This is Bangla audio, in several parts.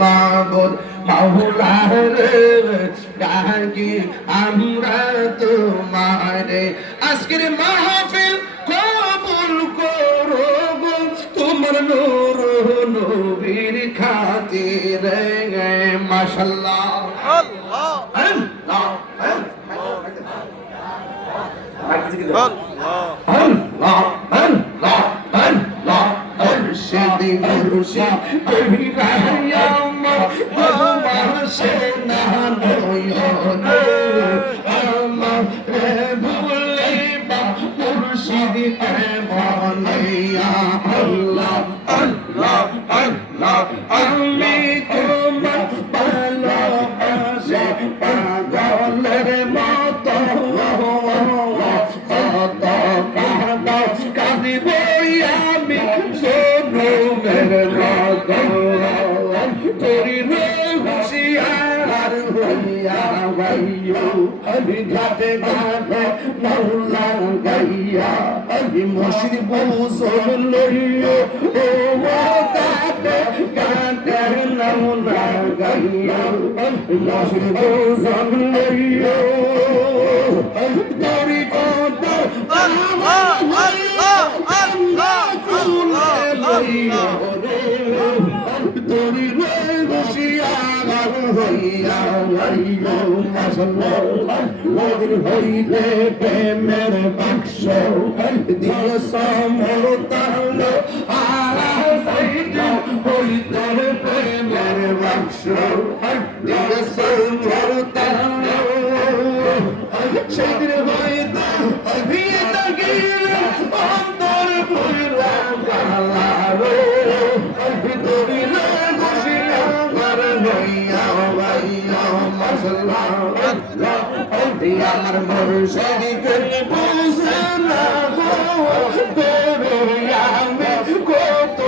মাবুদ মাওলা রে ডাকি আমরা তোমারে আজকের মাহফিল কবুল করো গো তোমার নূর নবীর খাতিরে মাশাআল্লাহ আল্লাহ আল্লাহ আল্লাহ আল্লাহ আল্লাহ মুর্শিদি মুর্শিদ কবিরায়াম তোমাশে না নয়নে আমার রে ভুলে বা মুর্শিদি মনিয়া আল্লাহ আল্লাহ আল্লাহ আমি তোমার ভালোবাসি পাগলের মতো কত কাঁদিব আমি সোনুমের মতো তোরি হুশিয়ার হইয়া গাইও আমি ঘাটে ঘাটে মৌলা গাইয়া আমি মুর্শিদ বুঝল লইও ও ঘাটে ঘাটে মৌলা গাইয়া মুর্শিদ বুঝল লইও তোরি কত আল্লাহ আল্লাহ আল্লাহ আল্লাহ তোরি হুশিয়ার হইয়া গাইও মাশাআল্লাহ ওদের হইতে প্রেমের বাক্স দিয়ে সমতাল আলাইতে হইতে প্রেমের বাক্স দিয়ে সমতাল সেদিন হইতে ভিড় গিয়ে অন্তর ভুলা গালারো ভিতরি খুশিয়ার হইয়া গাইয়া মাশাআল্লাহ আমার মুর্শিদকে বুঝে না গো তোরে আমি কত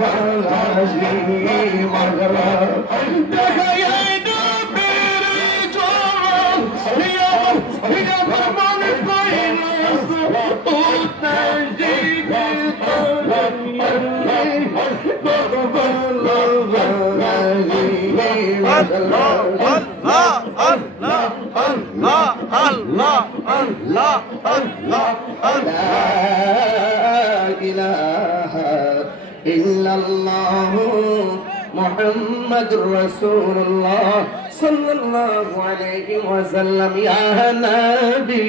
ভালোবাসি মাগলা দেখাই মুহাম্মাদুর রাসূলুল্লাহ সাল্লাল্লাহু আলাইহি ওয়াসাল্লাম ইয়া নবী